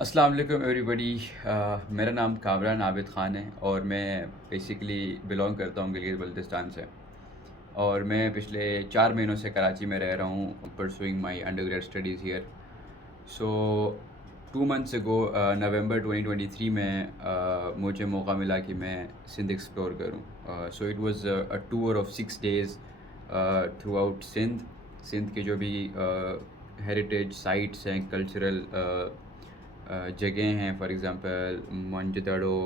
अस्सलाम वालेकुम एवरीबॉडी। मेरा नाम कामरान आबिद ख़ान है और मैं बेसिकली बिलोंग करता हूँ गिलगित बल्तिस्तान से। और मैं पिछले 4 महीनों से कराची में रह रहा हूँ pursuing my undergrad studies here. So 2 months ago November 2023 में मुझे मौका मिला कि मैं सिंध एक्सप्लोर करूँ। So it was a tour of 6 days throughout Sindh. Sindh के जो भी हेरिटेज साइट्स हैं, कल्चरल जगह हैं, फॉर एग्ज़ाम्पल मोनजोदड़ो,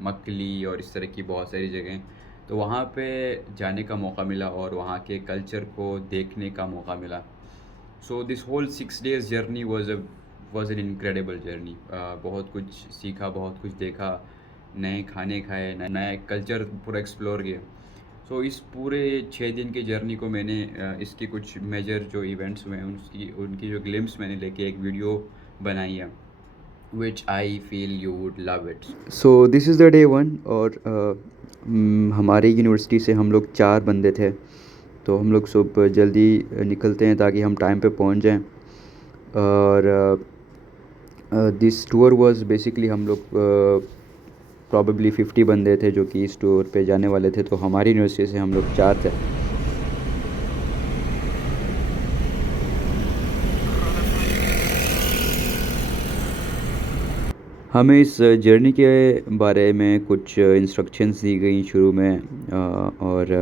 मकली और इस तरह की बहुत सारी जगहें। तो वहाँ पे जाने का मौका मिला और वहाँ के कल्चर को देखने का मौका मिला। So this whole 6 days journey was an incredible journey. बहुत कुछ सीखा, बहुत कुछ देखा, नए खाने खाए, नया कल्चर पूरा एक्सप्लोर किया। सो इस पूरे 6 दिन की जर्नी को मैंने इसके कुछ मेजर जो इवेंट्स हुए हैं उनकी जो ग्लिम्स मैंने लेके एक वीडियो बनाई है, which I feel you would love it. So this is the day one. और हमारे यूनिवर्सिटी से हम लोग 4 बंदे थे, तो हम लोग सुबह जल्दी निकलते हैं ताकि हम टाइम पे पहुंच जाएं। और दिस टूर वाज बेसिकली हम लोग प्रॉबेबली 50 बंदे थे जो कि इस टूर पे जाने वाले थे, तो हमारी यूनिवर्सिटी से हम लोग 4 थे। हमें इस जर्नी के बारे में कुछ इंस्ट्रक्शंस दी गई शुरू में, और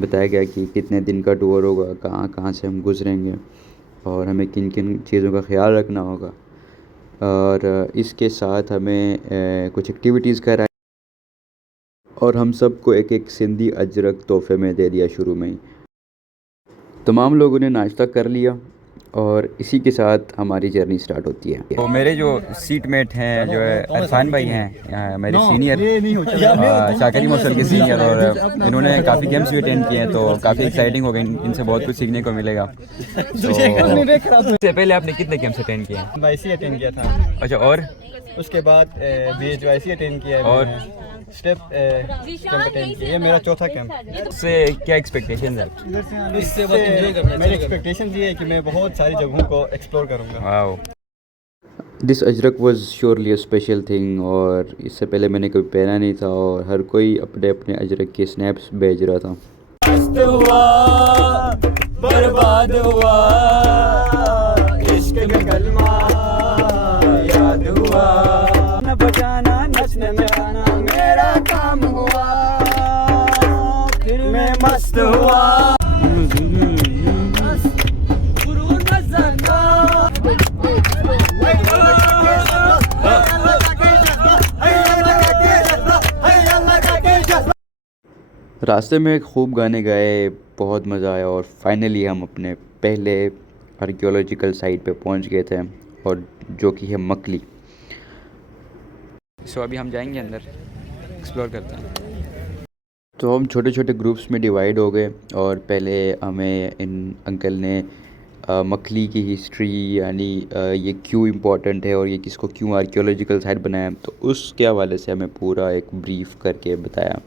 बताया गया कि कितने दिन का टूर होगा, कहाँ कहाँ से हम गुजरेंगे और हमें किन किन चीज़ों का ख्याल रखना होगा। और इसके साथ हमें कुछ एक्टिविटीज़ कराई और हम सबको एक एक सिंधी अजरक तोहफे में दे दिया शुरू में ही। तमाम लोगों ने नाश्ता कर लिया और इसी के साथ हमारी जर्नी स्टार्ट होती है। तो मेरे जो सीट मेट हैं जो है अरफान भाई हैं, मेरे सीनियर, शाकरी मौसल के सीनियर, और इन्होंने काफ़ी गेम्स भी अटेंड किए हैं, तो काफ़ी एक्साइटिंग हो गई। इनसे बहुत कुछ सीखने को मिलेगा। तो इससे पहले आपने कितने गेम्स अटेंड किए हैं? वाईसी अटेंड किया था। अच्छा, और उसके बाद बीएचवाईसी अटेंड किया है और स्टेप कैंप अटेंड किया। ये मेरा चौथा कैंप। इससे क्या एक्सपेक्टेशन है? इससे मेरी एक्सपेक्टेशन ये है कि मैं बहुत सारी जगहों को एक्सप्लोर करूँगा। Wow. This Ajrak was surely a special thing, और इससे पहले मैंने कभी पहना नहीं था और हर कोई अपने अपने अजरक के स्नैप्स भेज रहा था। मस्त हुआ, बर्बाद हुआ, इश्क में कलमा याद हुआ, न बजाना नचना नचाना मेरा काम हुआ, फिर मैं मस्त हुआ। रास्ते में खूब गाने गाए, बहुत मज़ा आया और फाइनली हम अपने पहले आर्कियोलॉजिकल साइट पे पहुंच गए थे, और जो कि है मकली। सो अभी हम जाएंगे अंदर, एक्सप्लोर करते हैं। तो हम छोटे छोटे ग्रुप्स में डिवाइड हो गए और पहले हमें इन अंकल ने मकली की हिस्ट्री, यानी ये क्यों इम्पोर्टेंट है और ये किसको क्यों आर्कियोलॉजिकल साइट बनाया, तो उसके हवाले से हमें पूरा एक ब्रीफ करके बताया।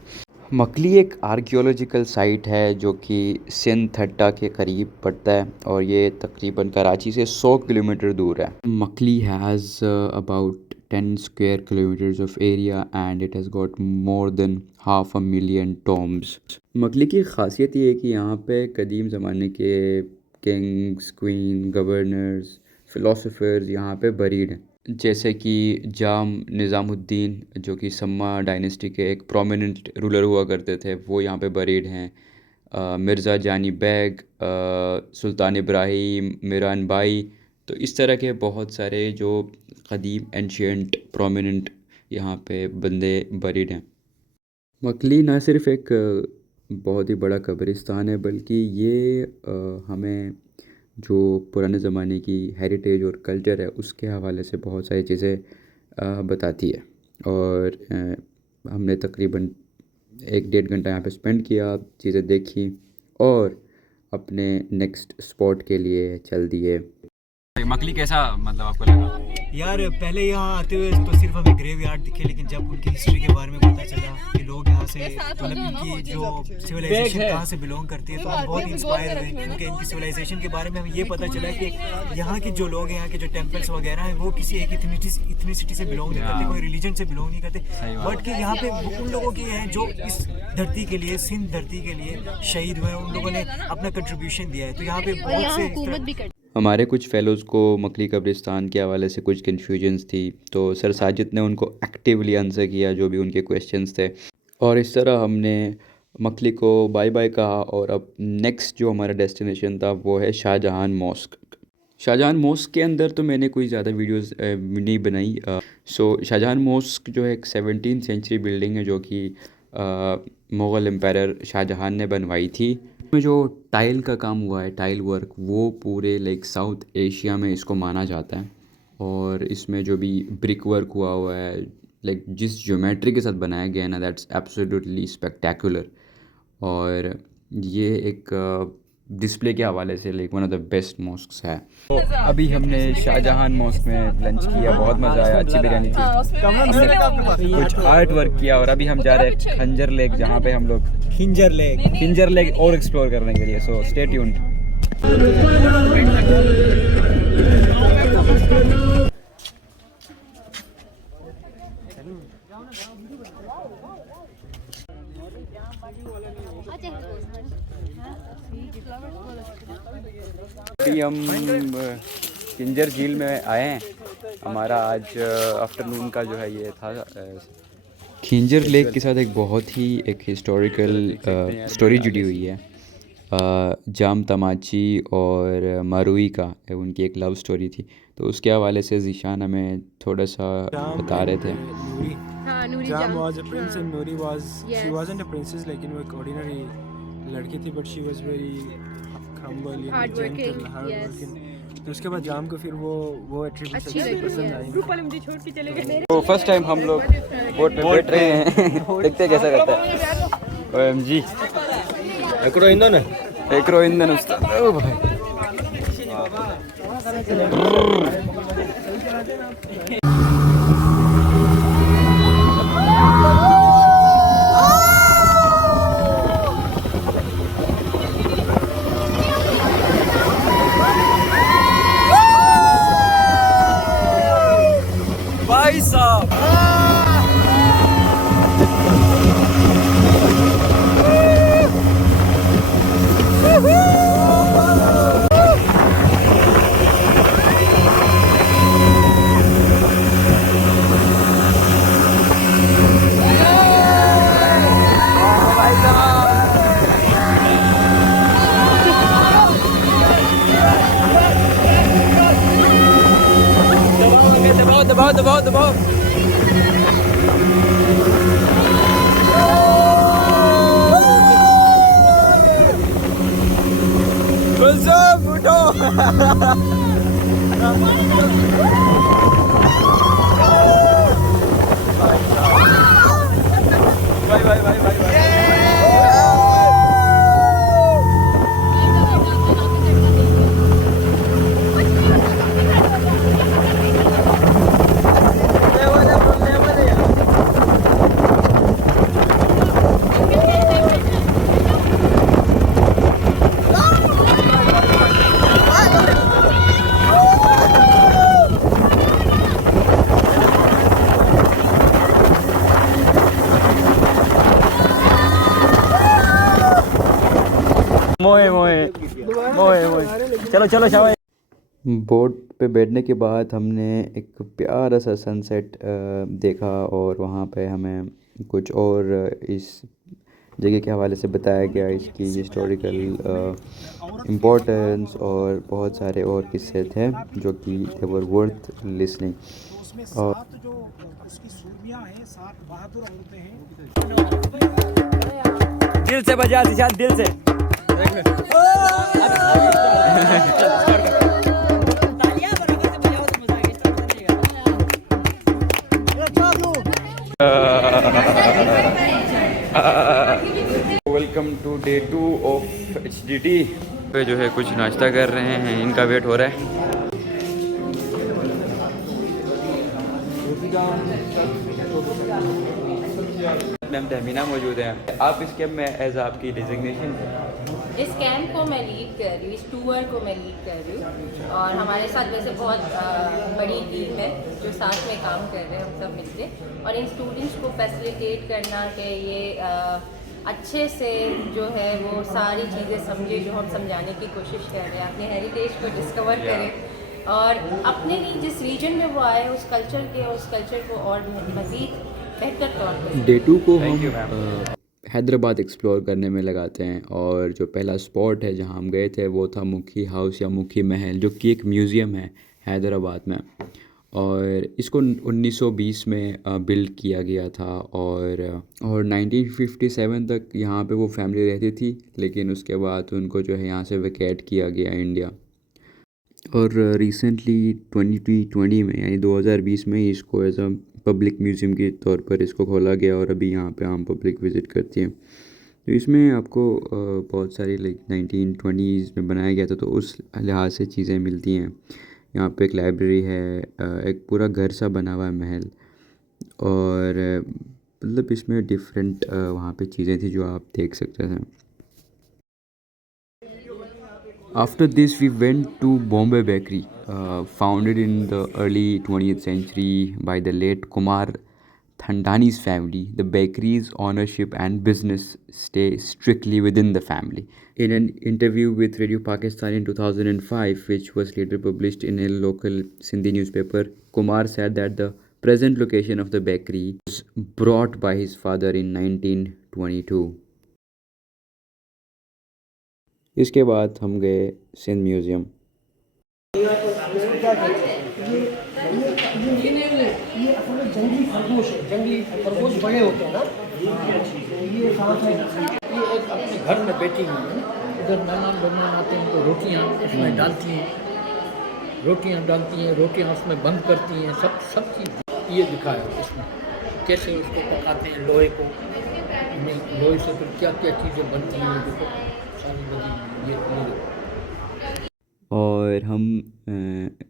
मकली एक आर्कियोलॉजिकल साइट है जो कि सिंध थट्टा के करीब पड़ता है और ये तकरीबन कराची से 100 किलोमीटर दूर है। Makli has about 10 square kilometres of area and it has got more than 500,000 tombs. Makli की ख़ासियत ये है कि यहाँ पे कदीम ज़माने के किंग्स, क्वीन, गवर्नर्स, फ़िलासफ़र्स यहाँ पे बरीड हैं, जैसे कि जाम निज़ामुद्दीन जो कि सम्मा डायनेस्टी के एक प्रोमिनेंट रूलर हुआ करते थे, वो यहाँ पे बरीड हैं। मिर्ज़ा जानी बैग, सुल्तान इब्राहिम, मीरान बाई, तो इस तरह के बहुत सारे जो क़दीम एंशियंट प्रोमिनेंट यहाँ पे बंदे बरीड हैं। मकली ना सिर्फ़ एक बहुत ही बड़ा कब्रिस्तान है, बल्कि ये हमें जो पुराने ज़माने की हेरिटेज और कल्चर है उसके हवाले से बहुत सारी चीज़ें बताती है। और हमने तकरीबन 1-1.5 घंटा यहाँ पे स्पेंड किया, चीज़ें देखी और अपने नेक्स्ट स्पॉट के लिए चल दिए। मकली कैसा मतलब आपको लगा? यार पहले यहाँ आते हुए तो सिर्फ हमें ग्रेव यार्ड दिखे, लेकिन जब उनकी हिस्ट्री के बारे में पता चला कि लोग यहाँ से मतलब इनकी जो सिविलाइजेशन कहाँ से बिलोंग करती है, तो हम बहुत इंस्पायर हुए क्योंकि इनकी सिविलाइजेशन के बारे में हमें ये पता चला कि यहाँ के जो लोग हैं, यहाँ के जो टेम्पल्स वगैरह हैं, वो किसी एक इथनिसिटी से बिलोंग नहीं करते, कोई रिलीजन से बिलोंग नहीं करते, बट कि यहाँ पे उन लोगों की हैं जो इस धरती के लिए, सिंध धरती के लिए शहीद हुए हैं, उन लोगों ने अपना कंट्रीब्यूशन दिया है। तो यहाँ पे बहुत से हमारे कुछ फेलोज़ को मकली कब्रिस्तान के हवाले से कुछ कन्फ्यूजन्स थी, तो सर साजिद ने उनको एक्टिवली आंसर किया जो भी उनके क्वेश्चंस थे, और इस तरह हमने मकली को बाय बाय कहा। और अब नेक्स्ट जो हमारा डेस्टिनेशन था वो है शाहजहां मॉस्क। शाहजहां मॉस्क के अंदर तो मैंने कोई ज़्यादा वीडियोस नहीं बनाई। शाहजहां मॉस्क जो है एक 17th सेंचुरी बिल्डिंग है जो कि मुग़ल एम्पायर शाहजहां ने बनवाई थी। में जो टाइल का काम हुआ है, टाइल वर्क, वो पूरे लाइक साउथ एशिया में इसको माना जाता है। और इसमें जो भी ब्रिक वर्क हुआ है, लाइक जिस ज्योमेट्री के साथ बनाया गया है ना, दैट्स एब्सोल्युटली स्पेक्टेकुलर। और ये एक डिस्प्ले के हवाले से like one of the best mosques है। तो अभी हमने शाहजहां मॉस्क में लंच किया, बहुत मज़ा आया, अच्छी बिरयानी थी, हमने कुछ आर्ट वर्क किया। और अभी हम जा रहे हैं खंजर लेक, जहाँ पे हम लोग खिंजर लेक और एक्सप्लोर करने के लिए। So stay tuned. अभी हम खिंजर झील में आए हैं। हमारा आज आफ्टरनून का जो है ये था। खिंजर लेक के साथ एक बहुत ही एक हिस्टोरिकल स्टोरी जुड़ी हुई है। जाम तमाची और मारुई का उनकी एक लव स्टोरी थी, तो उसके हवाले से ज़ीशान हमें थोड़ा सा बता रहे थे। जाम was a prince and Nuri was she wasn't a princess, लेकिन वो एक ऑर्डिनरी लड़की थी, but she was very humble, gentle, hardworking। तो उसके बाद जाम को फिर वो एट्रीब्यूट्स पसंद आई। तो फर्स्ट टाइम हम लोग बोट पे बैठ रहे हैं। देखते हैं कैसा करता है। OMG एकरो ईंधन उस्ताद। ओ भाई भाई साहब दबाओ। चलो शाबाश। बोट पे बैठने के बाद हमने एक प्यारा सा सनसेट देखा, और वहाँ पे हमें कुछ और इस जगह के हवाले से बताया गया, इसकी हिस्टोरिकल इम्पोर्टेंस और बहुत सारे और किस्से थे जो कि दे वर वर्थ लिसनिंग। और दिल से बजा दिशा, दिल से। Welcome to day 2 of HDT पे जो है कुछ नाश्ता कर रहे हैं, इनका वेट हो रहा है। मैम तहमीना मौजूद हैं। आप इस कैम्प में एज आपकी डिजिग्नेशन? इस कैंप को मैं लीड कर रही हूँ, इस टूर को मैं लीड कर रही हूँ और हमारे साथ वैसे बहुत बड़ी टीम है जो साथ में काम कर रहे हैं हम सब मिलके, और इन स्टूडेंट्स को फैसिलिटेट करना कि ये अच्छे से जो है वो सारी चीज़ें समझे जो हम समझाने की कोशिश कर रहे हैं, अपने हेरिटेज को डिस्कवर करें और अपने लिए जिस रीजन में वो आए उस कल्चर को और मज़ीद बेहतर तौर पर। डे 2 को हम हैदराबाद एक्सप्लोर करने में लगाते हैं और जो पहला स्पॉट है जहां हम गए थे वो था मुखी हाउस या मुखी महल, जो कि एक म्यूज़ियम है हैदराबाद में, और इसको 1920 में बिल्ड किया गया था और 1957 तक यहाँ पे वो फैमिली रहती थी, लेकिन उसके बाद उनको जो है यहाँ से वैकेट किया गया इंडिया। और रिसेंटली 2020 में यानी 2020 में इसको एज अ पब्लिक म्यूज़ियम के तौर पर इसको खोला गया और अभी यहाँ पे आम पब्लिक विज़िट करती है। तो इसमें आपको बहुत सारी लाइक 1920s में बनाया गया था तो उस लिहाज से चीज़ें मिलती हैं। यहाँ पे एक लाइब्रेरी है, एक पूरा घर सा बना हुआ है महल, और मतलब इसमें डिफरेंट वहाँ पे चीज़ें थी जो आप देख सकते थे। After this, we went to Bombay Bakery, founded in the early 20th century by the late Kumar Thandani's family. The bakery's ownership and business stay strictly within the family. In an interview with Radio Pakistan in 2005, which was later published in a local Sindhi newspaper, Kumar said that the present location of the bakery was bought by his father in 1922. इसके बाद हम गए Sindh museum. ये असल में जंगली खरगोश है, जंगली खरगोश बड़े होते हैं ना, ये सांस है, ये एक अपने घर में बैठी हुई है, उधर मेहमान आते हैं तो रोटियाँ उसमें डालती हैं, रोटियाँ उसमें बंद करती हैं, सब चीज़ ये दिखाया है इसमें, कैसे उसको पकाते हैं लोहे से फिर क्या चीज़ें बनती हैं, देखो और हम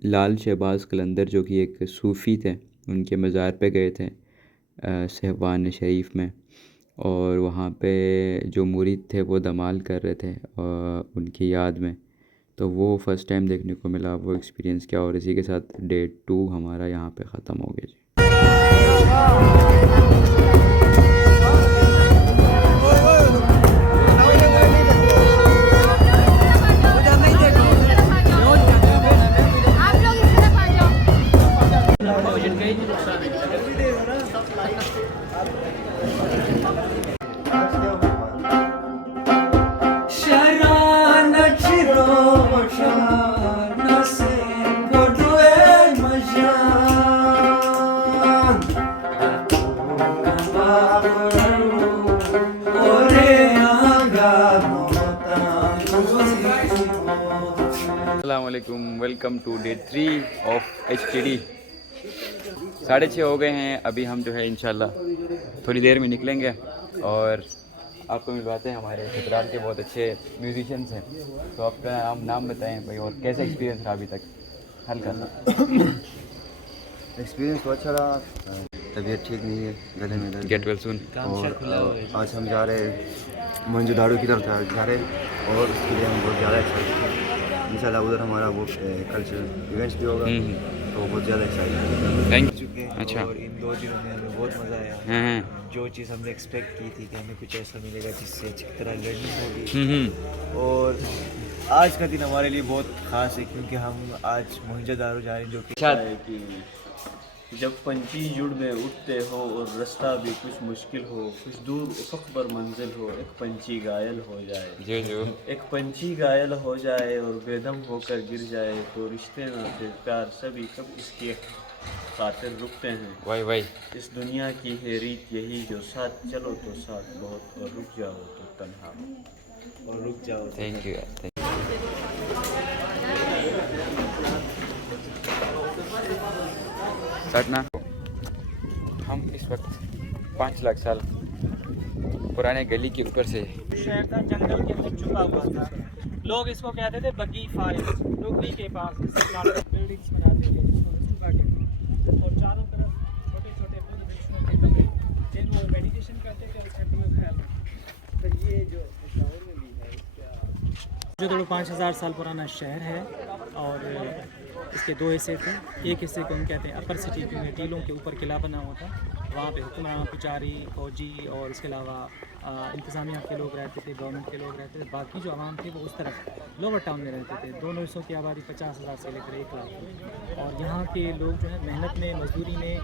लाल शहबाज कलंदर जो कि एक सूफ़ी थे उनके मज़ार पे गए थे सहवान शरीफ में, और वहाँ पे जो मुरीद थे वो दमाल कर रहे थे उनकी याद में, तो वो फ़र्स्ट टाइम देखने को मिला वो एक्सपीरियंस क्या। और इसी के साथ डे 2 हमारा यहाँ पे ख़त्म हो गया जी। अस्सलामुअलैकुम, welcome to day 3 of HTD। 6:30 हो गए हैं, अभी हम जो है इंशाल्लाह थोड़ी देर में निकलेंगे और आपको मिलवाते हैं हमारे चित्राल के बहुत अच्छे म्यूजिशियंस हैं। तो अपना नाम बताएं भाई, और कैसा एक्सपीरियंस रहा अभी तक? हल्का सा एक्सपीरियंस तो अच्छा रहा, तबीयत ठीक नहीं है, गले में दर्द। Get well soon. और आज हम जा रहे हैं मोहनजोदाड़ो की तरफ जा रहे हैं और उसके लिए हम बहुत ज़्यादा एक्साइटेड हैं। इंशाल्लाह उधर हमारा वो कल्चरल इवेंट्स भी होगा तो बहुत ज़्यादा एक्साइटेड हैं। थैंक चुके हैं। अच्छा। और इन 2 दिनों में हमें बहुत मज़ा आया। हाँ। जो चीज़ हमने एक्सपेक्ट की थी कि हमें कुछ ऐसा मिलेगा जिससे अच्छी तरह लर्निंग होगी, और आज का दिन हमारे लिए बहुत ख़ास है क्योंकि हम आज मोहनजोदाड़ो जा रहे हैं, जो कि जब पंछी जुड़ में उठते हो और रास्ता भी कुछ मुश्किल हो, कुछ दूर उफ़क़ पर मंजिल हो, एक पंछी घायल हो जाए, एक पंछी घायल हो जाए और बेदम होकर गिर जाए, तो रिश्ते नाते प्यार सभी कब इसके खातिर रुकते हैं। वाई इस दुनिया की है रीत यही, जो साथ चलो तो साथ बहुत, और रुक जाओ तो तन्हा, और रुक जाओ। Thank you. सटना, हम इस वक्त 5 लाख साल पुराने गली के ऊपर से शहर था जंगल के अंदर छुपा हुआ था। लोग इसको कहते थे बगी फॉरेस्ट, डुगरी के पास बिल्डिंग्स बनाते थे और चारों तरफ मोहनजोदड़ो 5000 साल पुराना शहर है और इसके दो हिस्से थे। एक हिस्से को हम कहते हैं अपर सिटी, क्योंकि टीलों के ऊपर किला बना हुआ था। वहाँ पे हुक्मरान, पुजारी, फौजी और इसके अलावा इंतज़ामिया के लोग रहते थे, गवर्नमेंट के लोग रहते थे। बाकी जो आवाम थे वो उस तरफ लोअर टाउन में रहते थे। दोनों हिस्सों की आबादी 50,000 से लेकर 1 लाख। और यहाँ के लोग जो है मेहनत में, मजदूरी में,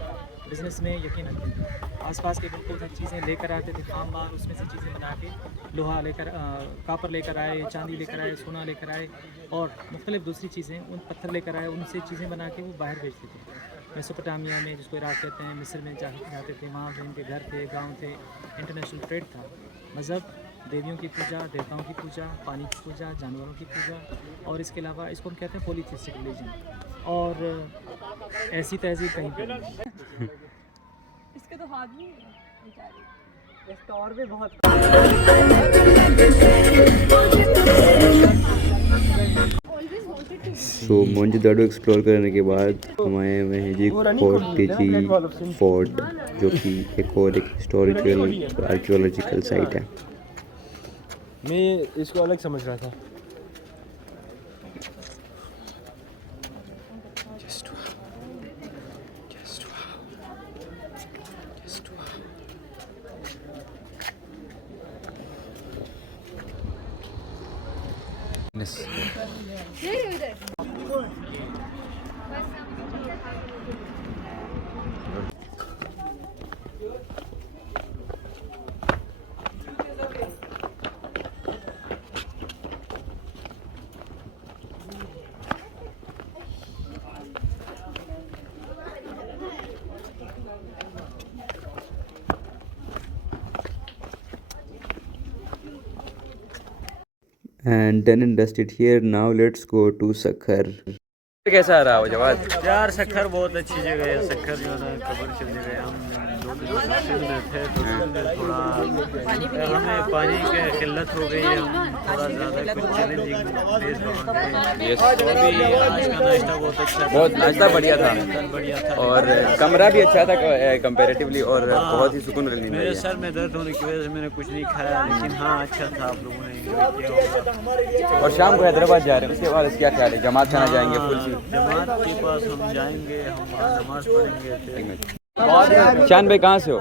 बिज़नेस में यकीन रखते थे। आसपास के बिल्कुल से चीज़ें लेकर आते थे, खाम मार, उसमें से चीज़ें बना के लोहा लेकर, कापर लेकर आए, चांदी लेकर आए, सोना लेकर आए और मुख्तलिफ दूसरी चीज़ें, उन पत्थर लेकर आए, उनसे चीज़ें बना के वो बाहर भेजते थे। मेसोपोटामिया में, जिसको इराक कहते हैं, मिस्र में जाते थे। वहाँ पे इनके घर थे, गाँव थे, इंटरनेशनल ट्रेड था। मज़हब, देवियों की पूजा, देवताओं की पूजा, पानी की पूजा, जानवरों की पूजा और इसके अलावा इसको हम कहते हैं पॉलीथिस्टिक रिलीजन। और ऐसी तहजीब कहीं पर नहीं। इसके तो हाथ भी इसका और भी बहुत सो मोहनजोदड़ो एक्सप्लोर करने के बाद हम आए हुए हैं जी फोर्ट टीची फोर्ट, जो कि एक और एक हिस्टोरिकल आर्कियोलॉजिकल साइट है। मैं इसको अलग समझ रहा था। And done and dusted here. Now let's go to Sakhar. कैसा रहा वो जवाब? यार सखर बहुत अच्छी जगह है। सखर जो है ना कमर्शियल जगह है। हम 2 दिन में थे तो उसमें थोड़ा हमें पानी की किल्लत हो गई है। हम थोड़ा ज़्यादा कुछ चैलेंजिंग फेस Yes. आज का नाश्ता बहुत अच्छा था। बहुत नाश्ता बढ़िया था बढ़िया था और कमरा भी अच्छा था कंपैरेटिवली और बहुत ही सुकून वाली नींद मेरे आई है। सर में दर्द होने की वजह से मैंने कुछ नहीं खाया, लेकिन हाँ अच्छा था। आप लोगों ने एंजॉय किया होगा। और शाम को हैदराबाद जा रहे हैं, उसके बाद क्या ख्याल है? जमात खाना जाएंगे फुल सी? जमात के पास हम जाएंगे, हम वहाँ नमाज पढ़ेंगे। निशान भाई कहाँ से हो?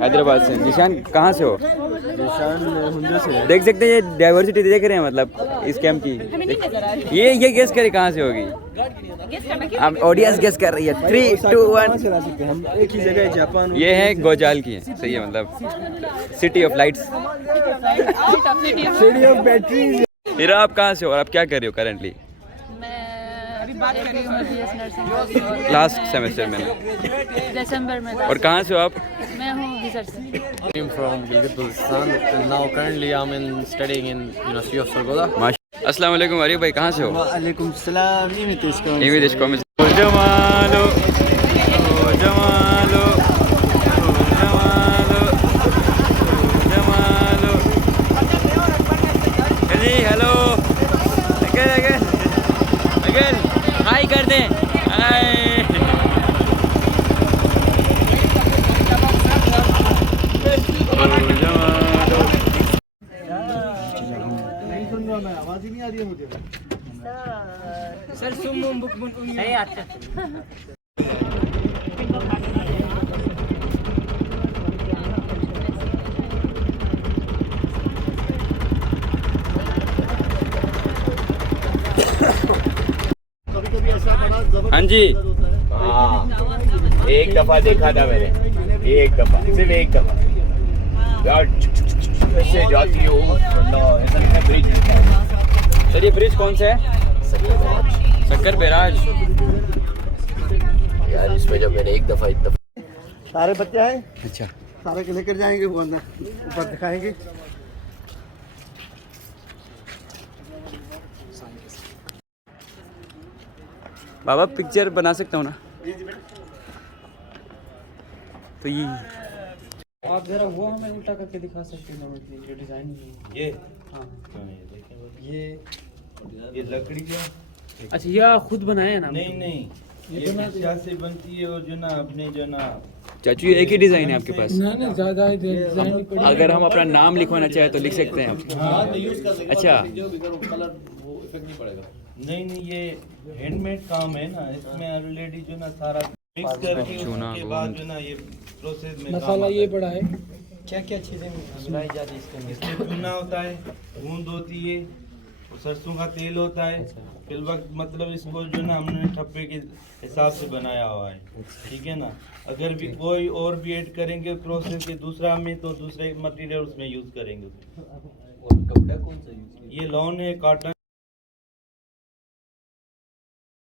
हैदराबाद से। निशान कहाँ से हो? देख सकते हैं ये डाइवर्सिटी देख रहे हैं, मतलब इस कैंप की। ये गेस करे कहाँ से होगी? हम ऑडियंस गेस कर रही है। 3, 2, 1। हम एक ही जगह जापान। ये है गोजाल की है, सही है, मतलब city of lights, city of batteries. Heera आप कहाँ से हो और आप क्या कर रहे हो करंटली? अभी बात कर रही हूँ बीएस नर्सिंग लास्ट सेमेस्टर में दिसंबर में। और कहाँ से हो आप? मैं हूँ गिजर से। I'm from Gilgit-Baltistan and now currently I'm studying in University of Sargodha. अस्सलाम वालेकुम अरीफ भाई, कहाँ से हो? वालेकुम सलाम। इमित इसको में जमालो जमालो जमालो जमालो। जी हेलो, अगल हाय कर दें, हाय। आवाज ही नहीं आ रही है मुझे। सर सुम बुक सही आता है। कभी ऐसा बड़ा जबरदस्त हाँ जी, हाँ एक दफा देखा था मैंने, एक दफा, सिर्फ एक दफा ऐसे जाती हो ऐसा नहीं है ब्रिज। सर ये ब्रिज कौन सा है? सक्कर बैराज। यार इसमें जब मैंने एक दफा सारे बच्चे हैं। अच्छा, सारे के लेकर जाएंगे वो अंदर ऊपर दिखाएंगे। बाबा पिक्चर बना सकता हूँ ना? तो ये आप जरा वो हमें उल्टा करके दिखा सकते हैं जो डिजाइन ये हाँ ये लकड़ी का। अच्छा ये खुद बनाया है ना? नहीं ये क्या से बनती है और जो ना अपने जो ना चाचू ये एक ही डिज़ाइन है आपके पास? नहीं ज़्यादा है डिज़ाइन पड़ी। अगर हम अपना नाम लिखवाना चाहे तो लिख सकते हैं आप? अच्छा नहीं ये हैंडमेड काम है ना, इसमें ऑलरेडी जो ना सारा मिक्स करके उसके बाद जो ना ये प्रोसेस में मसाला ये पड़ा है। क्या क्या चीज़ें मिलाई जाती है इसके अंदर? इसमें चूना होता है, गूंद होती है, और सरसों का तेल होता है। फिर वक्त मतलब इसको जो ना हमने ठप्पे के हिसाब से बनाया हुआ है, ठीक है ना। अगर भी कोई और भी ऐड करेंगे प्रोसेस के दूसरा में तो दूसरे मटेरियल उसमें यूज़ करेंगे। और कपड़ा कौन सा यूज़? ये लॉन है, कॉटन